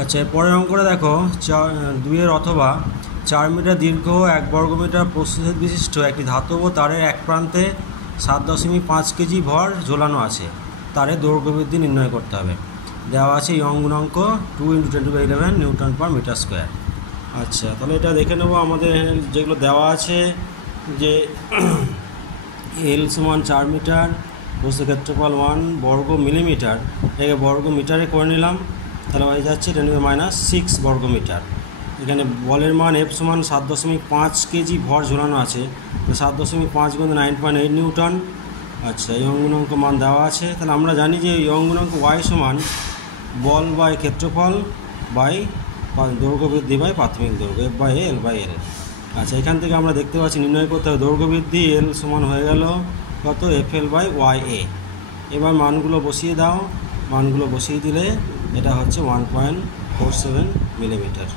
আচ্ছা, পরের অঙ্কটা দেখো, 2 অথবা 4 মিটার দীর্ঘ 1 বর্গমিটার প্রস্থচ্ছেদ বিশিষ্ট একটি ধাতব তারের এক প্রান্তে 7.5 কেজি ভর ঝোলানো আছে। তারের দৈর্ঘ্য বৃদ্ধি নির্ণয় করতে হবে। দেওয়া আছে ইয়ং গুণাঙ্ক 2 × 10⁻11 নিউটন পার মিটার স্কোয়ার। আচ্ছা, তাহলে এটা দেখে নেব আমাদের যেগুলো দেওয়া আছে, যে এল সমান 4 মিটার, প্রস্থ ক্ষেত্রফল 1 বর্গ মিলিমিটার, একে বর্গ মিটারে করে নিলাম, তাহলে হয়ে যাচ্ছে 10⁻6 বর্গ মিটার। এখানে বলের মান এফ সমান 7.5 কেজি ভর ঝোলানো আছে, তো 7.5 × 9.8 নিউটন। আচ্ছা, এই অঙ্গুনাঙ্ক মান দেওয়া আছে। তাহলে আমরা জানি যে এই অঙ্গুনাঙ্ক ওয়াই সমান বল বাই ক্ষেত্রফল বাই দৈর্ঘ্য বৃদ্ধি বাই প্রাথমিক দৈর্ঘ্য, F by L by L. আচ্ছা, এখান থেকে আমরা দেখতে পাচ্ছি নির্ণয় করতে হবে দৈর্ঘ্য বৃদ্ধি, এল সমান হয়ে গেল কত, F L by Y A. এবার মানগুলো বসিয়ে দাও, মানগুলো বসিয়ে দিলে এটা হচ্ছে 1.47 মিলিমিটার।